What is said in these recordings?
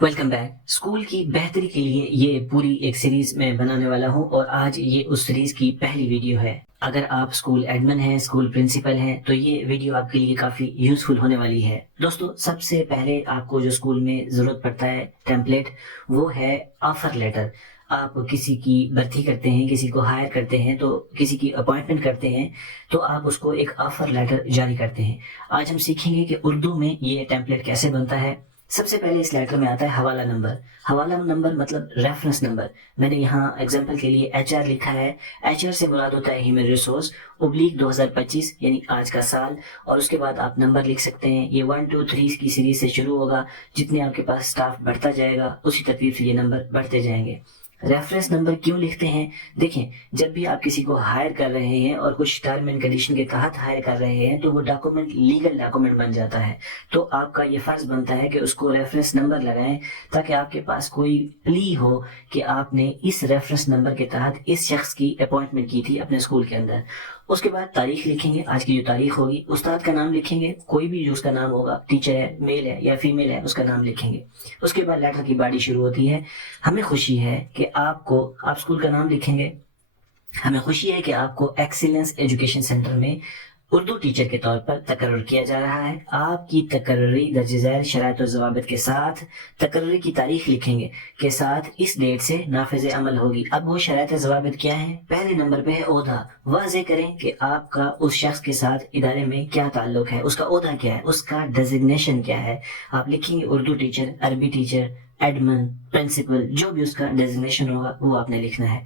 Welcome back. School کی بہتری کے لیے یہ پوری ایک سیریز میں بنانے والا ہوں اور آج یہ اس سیریز کی پہلی ویڈیو ہے. اگر آپ اسکول ایڈمن ہیں، اسکول پرنسپل ہیں، تو یہ ویڈیو آپ کے لیے کافی یوزفل ہونے والی ہے. دوستو، سب سے پہلے آپ کو جو اسکول میں ضرورت پڑتا ہے ٹیمپلیٹ، وہ ہے آفر لیٹر. آپ کسی کی بھرتی کرتے ہیں، کسی کو ہائر کرتے ہیں، تو کسی کی اپوائنٹمنٹ کرتے ہیں تو آپ اس کو ایک آفر لیٹر جاری کرتے ہیں. آج ہم سیکھیں گے کہ اردو میں یہ ٹیمپلیٹ کیسے بنتا ہے. سب سے پہلے اس لیٹر میں آتا ہے حوالہ نمبر. حوالہ نمبر مطلب ریفرنس نمبر. میں نے یہاں ایگزامپل کے لیے HR لکھا ہے. HR سے مراد ہوتا ہے ہیومن ریسورس / 2025 یعنی آج کا سال، اور اس کے بعد آپ نمبر لکھ سکتے ہیں. یہ 1 2 3 کی سیریز سے شروع ہوگا. جتنے آپ کے پاس سٹاف بڑھتا جائے گا اسی ترتیب سے یہ نمبر بڑھتے جائیں گے. ریفرنس نمبر کیوں لکھتے ہیں؟ دیکھیں، جب بھی آپ کسی کو ہائر کر رہے ہیں اور کچھ ٹرم اینڈ کنڈیشن کے تحت ہائر کر رہے ہیں تو وہ ڈاکومنٹ لیگل ڈاکومنٹ بن جاتا ہے. تو آپ کا یہ فرض بنتا ہے کہ اس کو ریفرنس نمبر لگائیں تاکہ آپ کے پاس کوئی پلی ہو کہ آپ نے اس ریفرنس نمبر کے تحت اس شخص کی اپوائنٹمنٹ کی تھی اپنے اسکول کے اندر. اس کے بعد تاریخ لکھیں گے. آج کی جو تاریخ ہوگی، استاد کا نام لکھیں گے، کوئی بھی جو اس کا نام ہوگا، ٹیچر ہے، میل ہے یا فیمیل ہے، اس کا نام لکھیں گے. اس کے بعد لیٹر کی باڈی شروع ہوتی ہے. ہمیں خوشی ہے کہ آپ اسکول کا نام لکھیں گے. ہمیں خوشی ہے کہ آپ کو ایکسیلنس ایجوکیشن سینٹر میں اردو ٹیچر کے طور پر تقرر کیا جا رہا ہے. آپ کی تقرری درج ذیل شرائط و ضوابط کے ساتھ تقرری کی تاریخ لکھیں گے کے ساتھ اس ڈیٹ سے نافذ عمل ہوگی. اب وہ شرائط و ضوابط کیا ہیں؟ پہلے نمبر پہ ہے عہدہ. واضح کریں کہ آپ کا اس شخص کے ساتھ ادارے میں کیا تعلق ہے، اس کا عہدہ کیا ہے، اس کا ڈیزگنیشن کیا ہے. آپ لکھیں گے اردو ٹیچر، عربی ٹیچر، ایڈمن، پرنسپل، جو بھی اس کا ڈیزگنیشن ہوگا وہ آپ نے لکھنا ہے.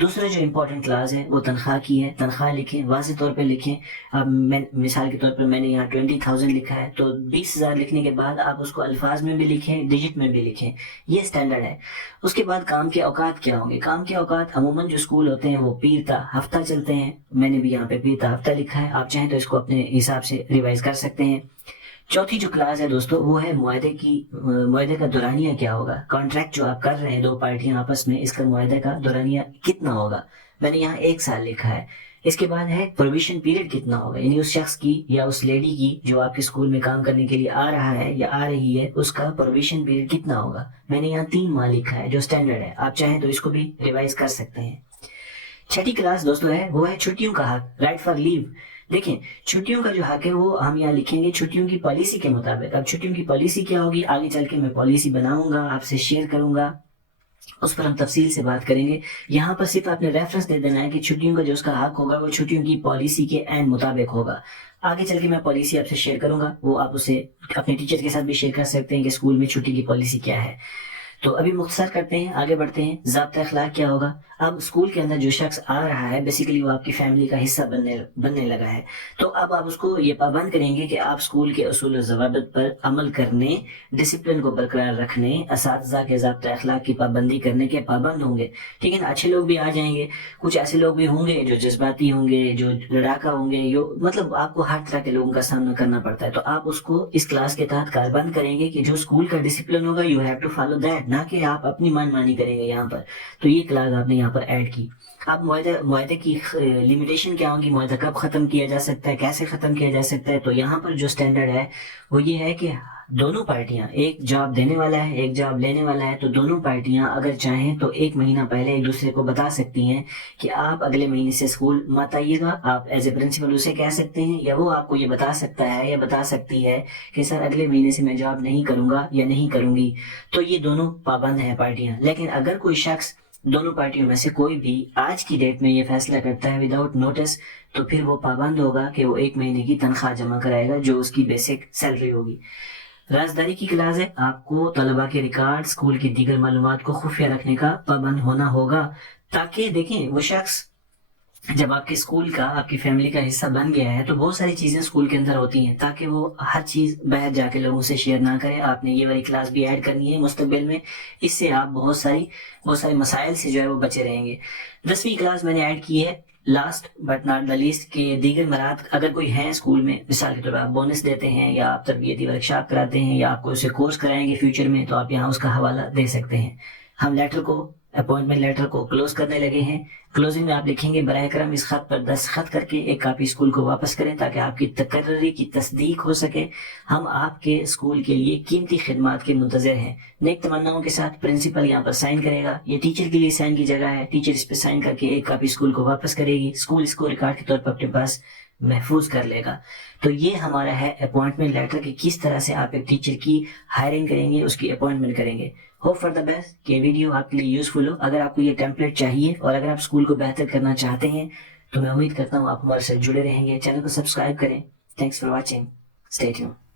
دوسرا جو امپورٹنٹ کلاس ہے وہ تنخواہ کی ہے. تنخواہ لکھیں، واضح طور پہ لکھیں. اب میں مثال کے طور پر میں نے یہاں 20,000 لکھا ہے، تو 20,000 لکھنے کے بعد آپ اس کو الفاظ میں بھی لکھیں، ڈیجٹ میں بھی لکھیں. یہ سٹینڈرڈ ہے. اس کے بعد کام کے اوقات کیا ہوں گے؟ کام کے اوقات عموماً جو اسکول ہوتے ہیں وہ پیر تا ہفتہ چلتے ہیں. میں نے بھی یہاں پہ پیر تا ہفتہ لکھا ہے. آپ چاہیں تو اس کو اپنے حساب سے ریوائز کر سکتے ہیں. چوتھی جو کلاس ہے دوستو وہ ہے معاہدے کا دورانیہ کیا ہوگا. کانٹریکٹ جو آپ کر رہے ہیں دو پارٹیاں آپس میں، اس کا معاہدے کا دورانیہ کتنا ہوگا. میں نے یہاں 1 سال لکھا ہے. اس کے بعد ہے پروویشن پیریڈ کتنا ہوگا، یعنی اس شخص کی یا اس لیڈی کی جو آپ کے اسکول میں کام کرنے کے لیے آ رہا ہے یا آ رہی ہے، اس کا پروویشن پیریڈ کتنا ہوگا. میں نے یہاں 3 ماہ لکھا ہے جو سٹینڈرڈ ہے. آپ چاہیں تو اس کو بھی ریوائز کر سکتے ہیں. چھٹی کلاس دوستو ہے وہ ہے چھٹیوں کا حق، رائٹ فار لیو. دیکھیں، چھٹیوں کا جو حق ہے وہ ہم یہاں لکھیں گے چھٹیوں کی پالیسی کے مطابق. اب چھٹیوں کی پالیسی کیا ہوگی آگے چل کے میں پالیسی بناؤں گا، آپ سے شیئر کروں گا، اس پر ہم تفصیل سے بات کریں گے. یہاں پر صرف آپ نے ریفرنس دے دینا ہے کہ چھٹیوں کا جو اس کا حق ہوگا وہ چھٹیوں کی پالیسی کے عین مطابق ہوگا. آگے چل کے میں پالیسی آپ سے شیئر کروں گا، وہ آپ اسے اپنے ٹیچر کے ساتھ بھی شیئر کر سکتے ہیں کہ اسکول میں چھٹی کی پالیسی کیا ہے. تو ابھی مختصر کرتے ہیں، آگے بڑھتے ہیں. ضابطہ اخلاق کیا ہوگا؟ اب اسکول کے اندر جو شخص آ رہا ہے بیسیکلی وہ آپ کی فیملی کا حصہ بننے لگا ہے. تو اب آپ اس کو یہ پابند کریں گے کہ آپ اسکول کے اصول و ضوابط پر عمل کرنے، ڈسپلن کو برقرار رکھنے، اساتذہ کے ضابطہ اخلاق کی پابندی کرنے کے پابند ہوں گے. ٹھیک ہے نا؟ اچھے لوگ بھی آ جائیں گے، کچھ ایسے لوگ بھی ہوں گے جو جذباتی ہوں گے، جو لڑاکا ہوں گے، مطلب آپ کو ہر طرح کے لوگوں کا سامنا کرنا پڑتا ہے. تو آپ اس کو اس کلاس کے تحت کاربند کریں گے کہ جو اسکول کا ڈسپلن ہوگا you have to follow that, نہ کہ آپ اپنی مان مانی کریں گے یہاں پر. تو یہ کلاس آپ نے یہاں پر ایڈ کی. اب معاہدے کی لمیٹیشن کیا ہوگی، معاہدہ کب ختم کیا جا سکتا ہے، کیسے ختم کیا جا سکتا ہے. تو یہاں پر جو سٹینڈرڈ ہے وہ یہ ہے کہ دونوں پارٹیاں، ایک جاب دینے والا ہے ایک جاب لینے والا ہے، تو دونوں پارٹیاں اگر چاہیں تو 1 مہینہ پہلے ایک دوسرے کو بتا سکتی ہیں کہ آپ اگلے مہینے سے اسکول مت آئیے گا. آپ ایز اے پرنسپل اسے کہہ سکتے ہیں، یا وہ آپ کو یہ بتا سکتا ہے یا بتا سکتی ہے کہ سر اگلے مہینے سے میں جاب نہیں کروں گا یا نہیں کروں گی. تو یہ دونوں پابند ہیں پارٹیاں. لیکن اگر کوئی شخص دونوں پارٹیوں میں سے کوئی بھی آج کی ڈیٹ میں یہ فیصلہ کرتا ہے وداؤٹ نوٹس، تو پھر وہ پابند ہوگا کہ وہ 1 مہینے کی تنخواہ جمع کرائے گا جو اس کی بیسک سیلری ہوگی. رازداری کی کلاس ہے. آپ کو طلباء کے ریکارڈ، اسکول کی دیگر معلومات کو خفیہ رکھنے کا پابند ہونا ہوگا، تاکہ دیکھیں وہ شخص جب آپ کے اسکول کا، آپ کی فیملی کا حصہ بن گیا ہے تو بہت ساری چیزیں اسکول کے اندر ہوتی ہیں، تاکہ وہ ہر چیز باہر جا کے لوگوں سے شیئر نہ کرے. آپ نے یہ والی کلاس بھی ایڈ کرنی ہے مستقبل میں. اس سے آپ بہت سارے مسائل سے جو ہے وہ بچے رہیں گے. 10ویں کلاس میں نے ایڈ کی ہے last but not the least کے دیگر مراد اگر کوئی ہے اسکول میں، مثال کے طور پر آپ بونس دیتے ہیں یا آپ تربیتی ورکشاپ کراتے ہیں یا آپ کو اسے کورس کرائیں گے فیوچر میں، تو آپ یہاں اس کا حوالہ دے سکتے ہیں. ہم لیٹر کو اپوائنٹمنٹ لیٹر کو کلوز کرنے لگے ہیں۔ کلوزنگ میں آپ لکھیں گے براہ کرم اس خط پر دستخط کر کے ایک کاپی اسکول کو واپس کریں تاکہ آپ کی تقرری کی تصدیق ہو سکے۔ ہم آپ کے اسکول کے لیے قیمتی خدمات کے منتظر ہیں۔ نیک تمناؤں کے ساتھ پرنسپل یہاں پر سائن کرے گا۔ یہ ٹیچر کے لیے سائن کی جگہ ہے، ٹیچر اس پہ سائن کر کے ایک کاپی اسکول کو واپس کرے گی، اسکول اس کو ریکارڈ کے طور پر اپنے پاس محفوظ کر لے گا۔ تو یہ ہمارا ہے اپوائنٹمنٹ لیٹر کہ کس طرح سے آپ ایک ٹیچر کی ہائرنگ کریں گے، اس کی اپوائنٹمنٹ کریں گے۔ ہوپ فار دا بیسٹ کہ ویڈیو آپ کے لیے یوزفل ہو۔ اگر آپ کو یہ ٹیمپلیٹ چاہیے اور اگر آپ اسکول کو بہتر کرنا چاہتے ہیں تو میں امید کرتا ہوں آپ ہمارے ساتھ جڑے رہیں گے۔ چینل کو سبسکرائب کریں۔ Thanks for watching, stay tune.